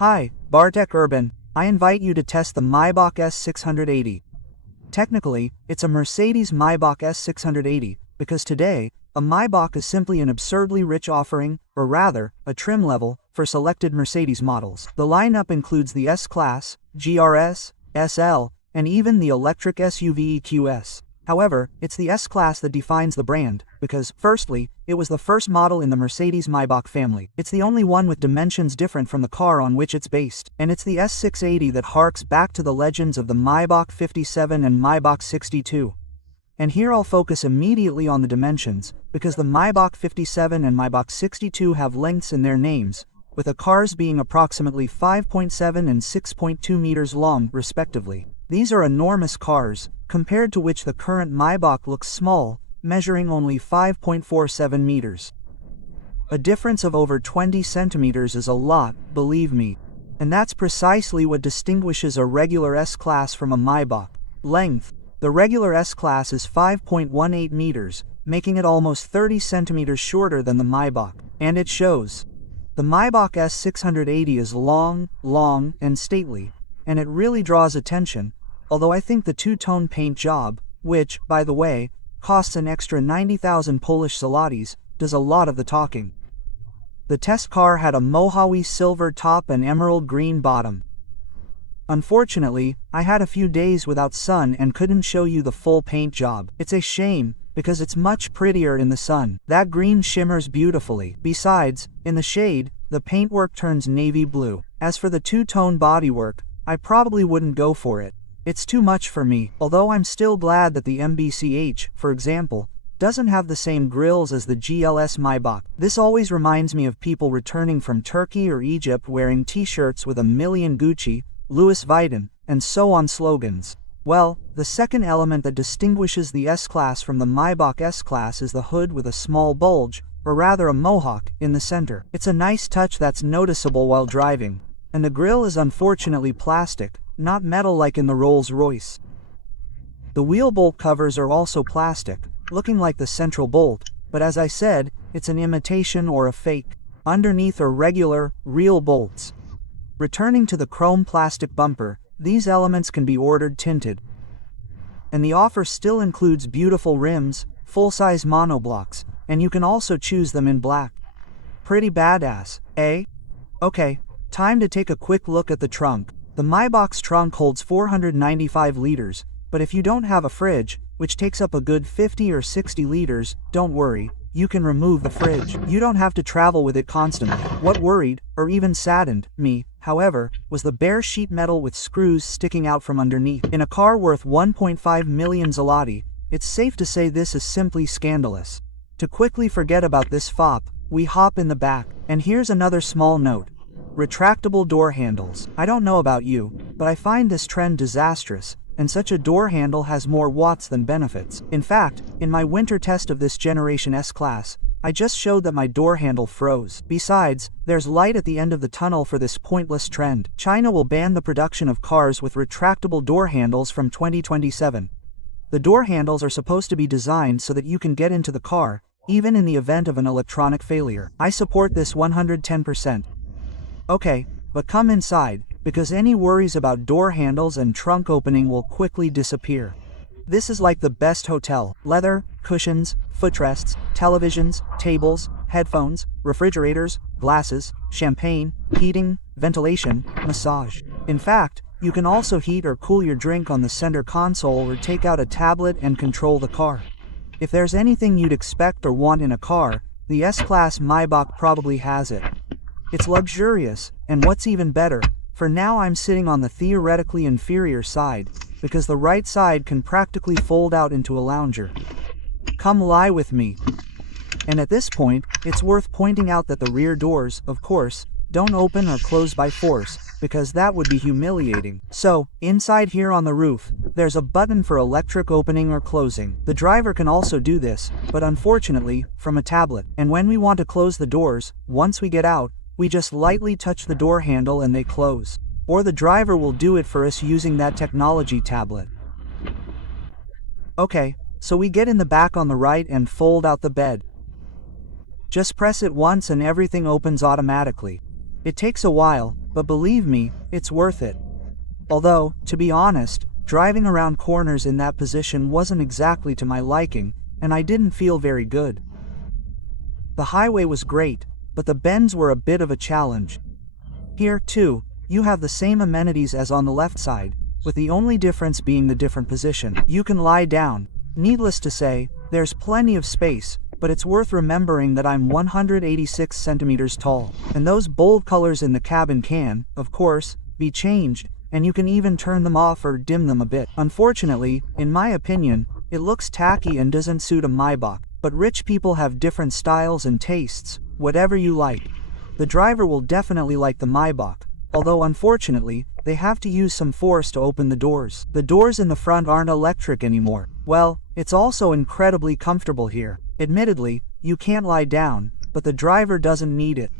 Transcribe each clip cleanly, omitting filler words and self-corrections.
Hi, Bartek Urban. I invite you to test the Maybach S680. Technically, it's a Mercedes-Maybach S680, because today, a Maybach is simply an absurdly rich offering, or rather, a trim level, for selected Mercedes models. The lineup includes the S-Class, GRS, SL, and even the electric SUV EQS. However, it's the S-Class that defines the brand, because, firstly, it was the first model in the Mercedes-Maybach family. It's the only one with dimensions different from the car on which it's based. And it's the S680 that harks back to the legends of the Maybach 57 and Maybach 62. And here I'll focus immediately on the dimensions, because the Maybach 57 and Maybach 62 have lengths in their names, with the cars being approximately 5.7 and 6.2 meters long, respectively. These are enormous cars, compared to which the current Maybach looks small, measuring only 5.47 meters. A difference of over 20 centimeters is a lot, believe me. And that's precisely what distinguishes a regular S-Class from a Maybach. Length. The regular S-Class is 5.18 meters, making it almost 30 centimeters shorter than the Maybach. And it shows. The Maybach S680 is long, and stately, and it really draws attention, although I think the two-tone paint job, which, by the way, costs an extra 90,000 Polish zlotys, does a lot of the talking. The test car had a Mojave silver top and emerald green bottom. Unfortunately, I had a few days without sun and couldn't show you the full paint job. It's a shame, because it's much prettier in the sun. That green shimmers beautifully. Besides, in the shade, the paintwork turns navy blue. As for the two-tone bodywork, I probably wouldn't go for it. It's too much for me, although I'm still glad that the MBCH, for example, doesn't have the same grills as the GLS Maybach. This always reminds me of people returning from Turkey or Egypt wearing t-shirts with a million Gucci, Louis Vuitton, and so on slogans. Well, the second element that distinguishes the S-Class from the Maybach S-Class is the hood with a small bulge, or rather a mohawk, in the center. It's a nice touch that's noticeable while driving. And the grille is unfortunately plastic, not metal like in the Rolls-Royce. The wheel bolt covers are also plastic, looking like the central bolt, but as I said, it's an imitation or a fake. Underneath are regular, real bolts. Returning to the chrome plastic bumper, these elements can be ordered tinted. And the offer still includes beautiful rims, full-size monoblocks, and you can also choose them in black. Pretty badass, eh? Okay, time to take a quick look at the trunk. The Maybach's trunk holds 495 liters, but if you don't have a fridge, which takes up a good 50 or 60 liters, don't worry, you can remove the fridge. You don't have to travel with it constantly. What worried, or even saddened, me, however, was the bare sheet metal with screws sticking out from underneath. In a car worth 1.5 million zloty, it's safe to say this is simply scandalous. To quickly forget about this fop, we hop in the back. And here's another small note. Retractable door handles. I don't know about you, but I find this trend disastrous, and such a door handle has more watts than benefits. In fact, in my winter test of this Generation S-Class, I just showed that my door handle froze. Besides, there's light at the end of the tunnel for this pointless trend. China will ban the production of cars with retractable door handles from 2027. The door handles are supposed to be designed so that you can get into the car, even in the event of an electronic failure. I support this 110%. Okay, but come inside, because any worries about door handles and trunk opening will quickly disappear. This is like the best hotel. Leather, cushions, footrests, televisions, tables, headphones, refrigerators, glasses, champagne, heating, ventilation, massage. In fact, you can also heat or cool your drink on the center console or take out a tablet and control the car. If there's anything you'd expect or want in a car, the S-Class Maybach probably has it. It's luxurious, and what's even better, for now I'm sitting on the theoretically inferior side, because the right side can practically fold out into a lounger. Come lie with me. And at this point, it's worth pointing out that the rear doors, of course, don't open or close by force, because that would be humiliating. So, inside here on the roof, there's a button for electric opening or closing. The driver can also do this, but unfortunately, from a tablet. And when we want to close the doors, once we get out, we just lightly touch the door handle and they close. Or the driver will do it for us using that technology tablet. Okay, so we get in the back on the right and fold out the bed. Just press it once and everything opens automatically. It takes a while, but believe me, it's worth it. Although, to be honest, driving around corners in that position wasn't exactly to my liking, and I didn't feel very good. The highway was great, but the bends were a bit of a challenge. Here, too, you have the same amenities as on the left side, with the only difference being the different position. You can lie down. Needless to say, there's plenty of space, but it's worth remembering that I'm 186 centimeters tall, and those bold colors in the cabin can, of course, be changed, and you can even turn them off or dim them a bit. Unfortunately, in my opinion, it looks tacky and doesn't suit a Maybach, but rich people have different styles and tastes, whatever you like. The driver will definitely like the Maybach, although unfortunately, they have to use some force to open the doors. The doors in the front aren't electric anymore. Well, it's also incredibly comfortable here. Admittedly, you can't lie down, but the driver doesn't need it.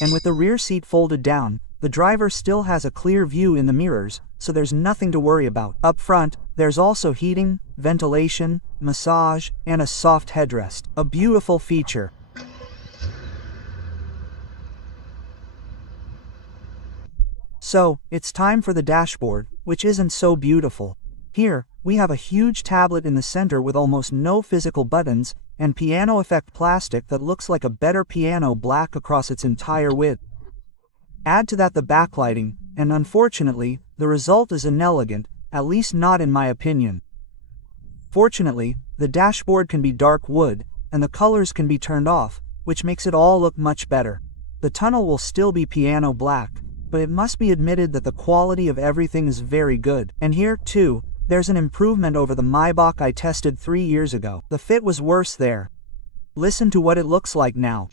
And with the rear seat folded down, the driver still has a clear view in the mirrors, so there's nothing to worry about. Up front, there's also heating, ventilation, massage, and a soft headrest. A beautiful feature. So, it's time for the dashboard, which isn't so beautiful. Here, we have a huge tablet in the center with almost no physical buttons, and piano effect plastic that looks like a better piano black across its entire width. Add to that the backlighting, and unfortunately, the result is inelegant, at least not in my opinion. Fortunately, the dashboard can be dark wood, and the colors can be turned off, which makes it all look much better. The tunnel will still be piano black, but it must be admitted that the quality of everything is very good. And here, too, there's an improvement over the Maybach I tested 3 years ago. The fit was worse there. Listen to what it looks like now.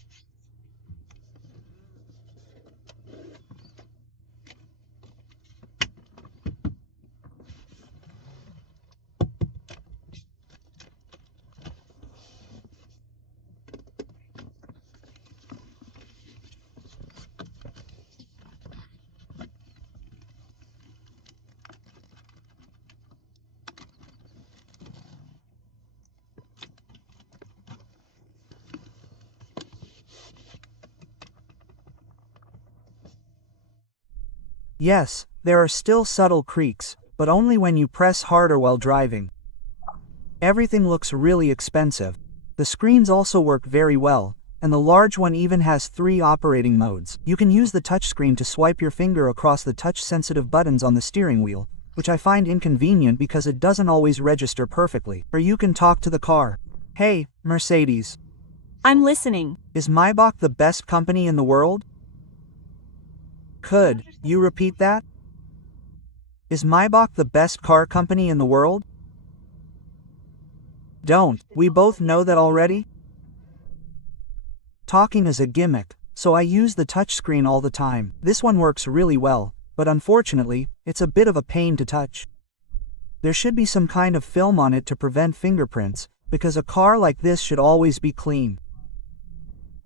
Yes, there are still subtle creaks, but only when you press harder while driving. Everything looks really expensive. The screens also work very well, and the large one even has 3 operating modes. You can use the touchscreen to swipe your finger across the touch-sensitive buttons on the steering wheel, which I find inconvenient because it doesn't always register perfectly. Or you can talk to the car. Hey, Mercedes. I'm listening. Is Maybach the best company in the world? Could you repeat that? Is Maybach the best car company in the world? Don't we both know that already? Talking is a gimmick, so I use the touchscreen all the time. This one works really well, but unfortunately, it's a bit of a pain to touch. There should be some kind of film on it to prevent fingerprints, because a car like this should always be clean.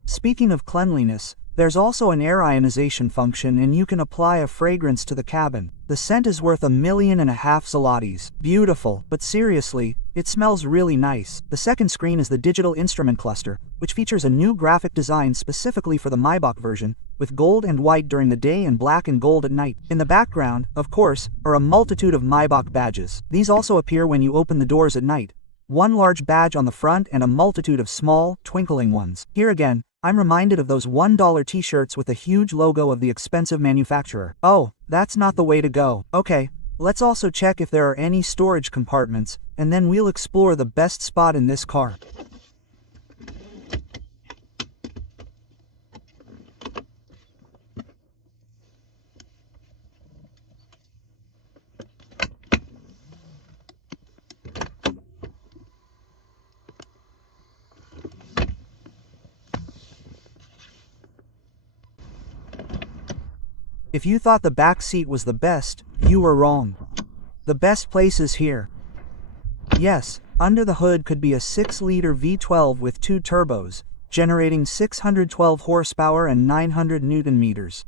Speaking of cleanliness, there's also an air ionization function and you can apply a fragrance to the cabin. The scent is worth $1.5 million zlotys. Beautiful, but seriously, it smells really nice. The second screen is the digital instrument cluster, which features a new graphic design specifically for the Maybach version, with gold and white during the day and black and gold at night. In the background, of course, are a multitude of Maybach badges. These also appear when you open the doors at night. One large badge on the front and a multitude of small, twinkling ones. Here again, I'm reminded of those $1 t-shirts with a huge logo of the expensive manufacturer. Oh, that's not the way to go. Okay, let's also check if there are any storage compartments, and then we'll explore the best spot in this car. If you thought the back seat was the best, you were wrong. The best place is here. Yes, under the hood could be a 6-liter V12 with 2 turbos, generating 612 horsepower and 900 newton meters.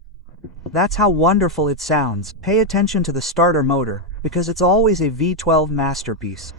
That's how wonderful it sounds. Pay attention to the starter motor, because it's always a V12 masterpiece.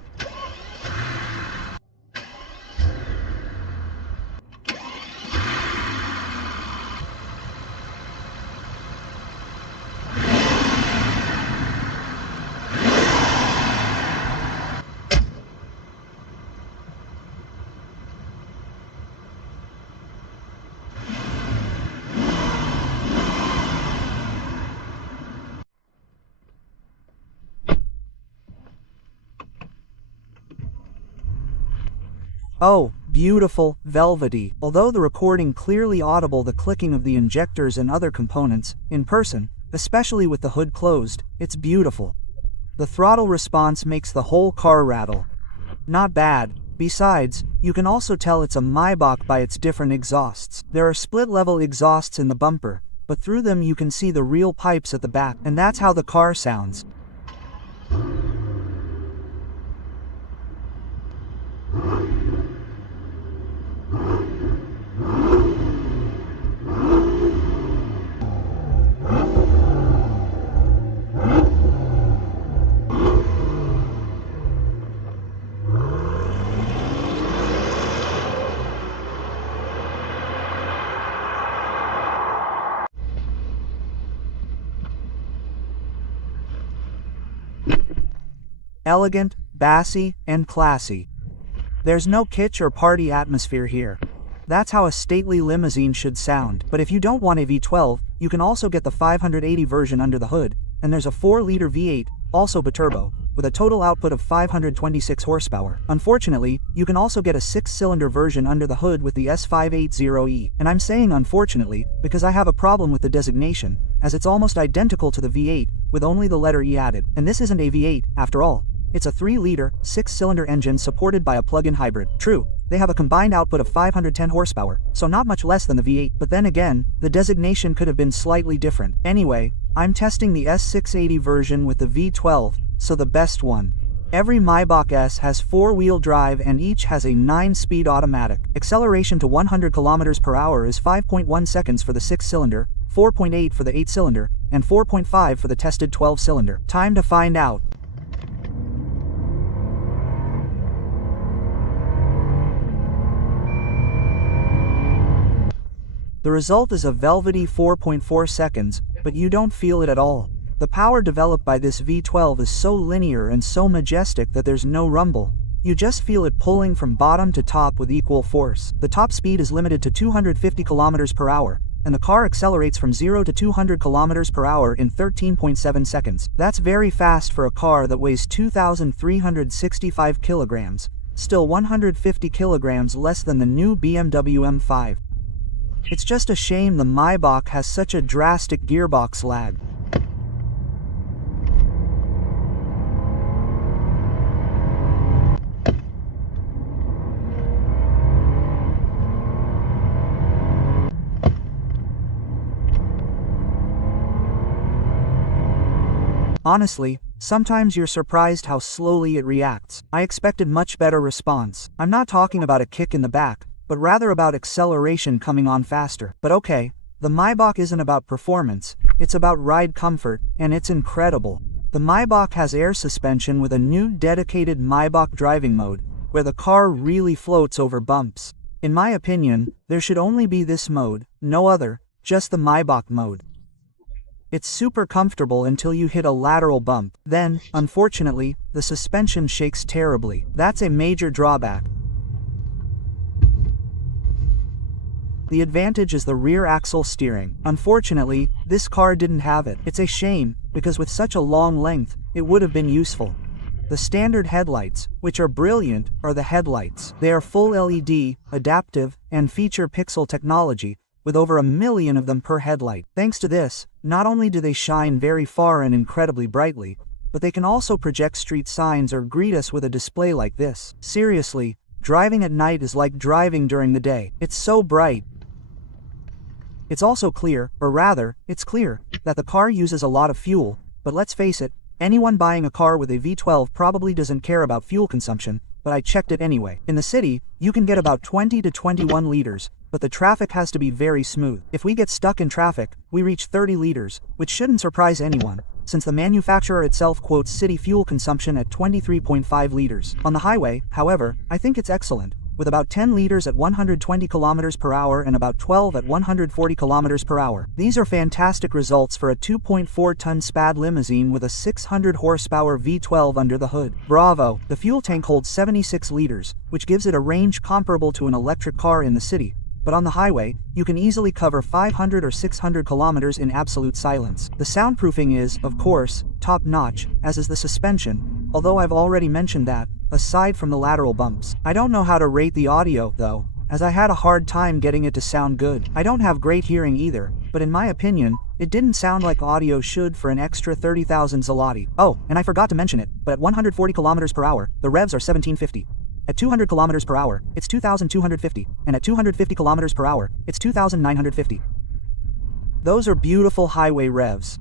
Oh, beautiful, velvety. Although the recording clearly audible the clicking of the injectors and other components, in person, especially with the hood closed, it's beautiful. The throttle response makes the whole car rattle. Not bad. Besides, you can also tell it's a Maybach by its different exhausts. There are split-level exhausts in the bumper, but through them you can see the real pipes at the back, and that's how the car sounds. Elegant, bassy, and classy. There's no kitsch or party atmosphere here. That's how a stately limousine should sound. But if you don't want a V12, you can also get the 580 version under the hood, and there's a 4-liter V8, also Biturbo, with a total output of 526 horsepower. Unfortunately, you can also get a 6-cylinder version under the hood with the S680E. And I'm saying unfortunately, because I have a problem with the designation, as it's almost identical to the V8, with only the letter E added. And this isn't a V8, after all. It's a 3-liter, 6-cylinder engine supported by a plug-in hybrid. True, they have a combined output of 510 horsepower, so not much less than the V8, but then again, the designation could have been slightly different. Anyway, I'm testing the S680 version with the V12, so the best one. Every Maybach S has 4-wheel drive and each has a 9-speed automatic. Acceleration to 100 km/h is 5.1 seconds for the 6-cylinder, 4.8 for the 8-cylinder, and 4.5 for the tested 12-cylinder. Time to find out. The result is a velvety 4.4 seconds, but you don't feel it at all. The power developed by this V12 is so linear and so majestic that there's no rumble. You just feel it pulling from bottom to top with equal force. The top speed is limited to 250 km/h, and the car accelerates from 0 to 200 km/h in 13.7 seconds. That's very fast for a car that weighs 2,365 kilograms, still 150 kilograms less than the new BMW M5. It's just a shame the Maybach has such a drastic gearbox lag. Honestly, sometimes you're surprised how slowly it reacts. I expected much better response. I'm not talking about a kick in the back, but rather about acceleration coming on faster. But okay, the Maybach isn't about performance, it's about ride comfort, and it's incredible. The Maybach has air suspension with a new dedicated Maybach driving mode, where the car really floats over bumps. In my opinion, there should only be this mode, no other, just the Maybach mode. It's super comfortable until you hit a lateral bump. Then, unfortunately, the suspension shakes terribly. That's a major drawback. The advantage is the rear axle steering. Unfortunately, this car didn't have it. It's a shame, because with such a long length, it would have been useful. The standard headlights, which are brilliant, are the headlights. They are full LED, adaptive, and feature pixel technology, with over 1 million of them per headlight. Thanks to this, not only do they shine very far and incredibly brightly, but they can also project street signs or greet us with a display like this. Seriously, driving at night is like driving during the day. It's so bright. It's also clear, or rather, it's clear, that the car uses a lot of fuel, but let's face it, anyone buying a car with a V12 probably doesn't care about fuel consumption, but I checked it anyway. In the city, you can get about 20 to 21 liters, but the traffic has to be very smooth. If we get stuck in traffic, we reach 30 liters, which shouldn't surprise anyone, since the manufacturer itself quotes city fuel consumption at 23.5 liters. On the highway, however, I think it's excellent, with about 10 liters at 120 km/h and about 12 at 140 km/h. These are fantastic results for a 2.4-ton SPAD limousine with a 600 horsepower V12 under the hood. Bravo! The fuel tank holds 76 liters, which gives it a range comparable to an electric car in the city, but on the highway, you can easily cover 500 or 600 kilometers in absolute silence. The soundproofing is, of course, top-notch, as is the suspension, although I've already mentioned that, aside from the lateral bumps. I don't know how to rate the audio, though, as I had a hard time getting it to sound good. I don't have great hearing either, but in my opinion, it didn't sound like audio should for an extra 30,000 zloty. Oh, and I forgot to mention it, but at 140 km per hour, the revs are 1750. At 200 km per hour, it's 2,250, and at 250 km per hour, it's 2,950. Those are beautiful highway revs.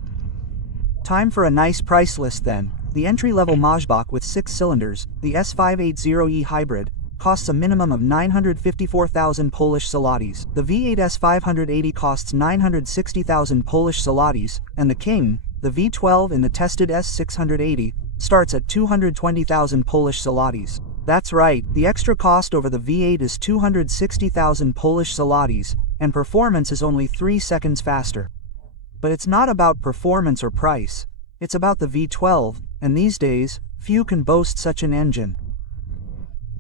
Time for a nice price list then. The entry-level Maybach with 6 cylinders, the S680 hybrid, costs a minimum of 954,000 Polish zlotys. The V8 S580 costs 960,000 Polish zlotys, and the king, the V12 in the tested S680, starts at 220,000 Polish zlotys. That's right, the extra cost over the V8 is 260,000 Polish zlotys, and performance is only 3 seconds faster. But it's not about performance or price, it's about the V12, and these days, few can boast such an engine.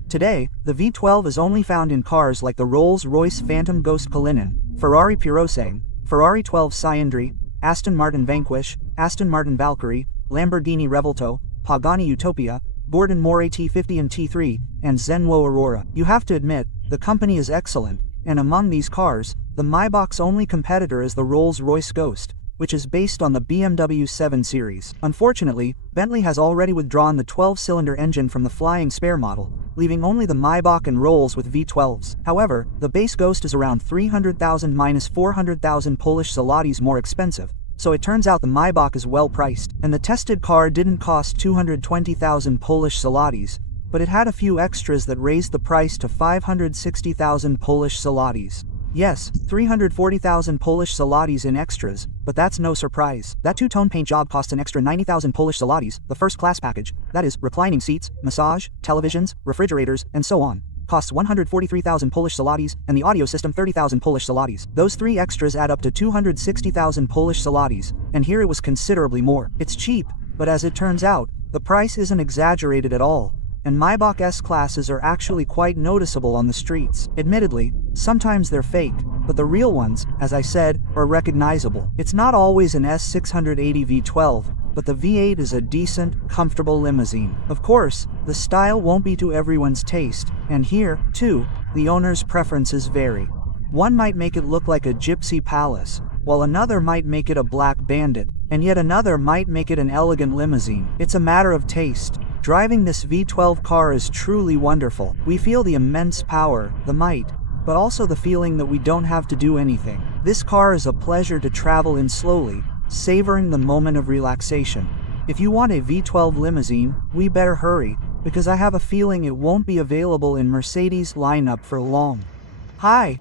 Today, the V12 is only found in cars like the Rolls-Royce Phantom Ghost Cullinan, Ferrari Purosangue, Ferrari 12 Cyandri, Aston Martin Vanquish, Aston Martin Valkyrie, Lamborghini Revelto, Pagani Utopia, Gordon Moray T50 and T3, and Zenwo Aurora. You have to admit, the company is excellent, and among these cars, the Maybach's only competitor is the Rolls-Royce Ghost, which is based on the BMW 7 Series. Unfortunately, Bentley has already withdrawn the 12-cylinder engine from the flying spare model, leaving only the Maybach and Rolls with V12s. However, the base Ghost is around 300,000 minus 400,000 Polish zlotys more expensive, so it turns out the Maybach is well priced. And the tested car didn't cost 220,000 Polish zlotys, but it had a few extras that raised the price to 560,000 Polish zlotys. Yes, 340,000 Polish zlotys in extras, but that's no surprise. That two-tone paint job costs an extra 90,000 Polish zlotys. The first-class package, that is, reclining seats, massage, televisions, refrigerators, and so on, costs 143,000 Polish zlotys, and the audio system 30,000 Polish zlotys. Those three extras add up to 260,000 Polish zlotys, and here it was considerably more. It's cheap, but as it turns out, the price isn't exaggerated at all, and Maybach S-classes are actually quite noticeable on the streets. Admittedly, sometimes they're fake, but the real ones, as I said, are recognizable. It's not always an S680 V12, but the V8 is a decent, comfortable limousine. Of course, the style won't be to everyone's taste, and here, too, the owner's preferences vary. One might make it look like a gypsy palace, while another might make it a black bandit, and yet another might make it an elegant limousine. It's a matter of taste. Driving this V12 car is truly wonderful. We feel the immense power, the might, but also the feeling that we don't have to do anything. This car is a pleasure to travel in slowly, savoring the moment of relaxation. If you want a V12 limousine, we better hurry, because I have a feeling it won't be available in Mercedes' lineup for long. Hi,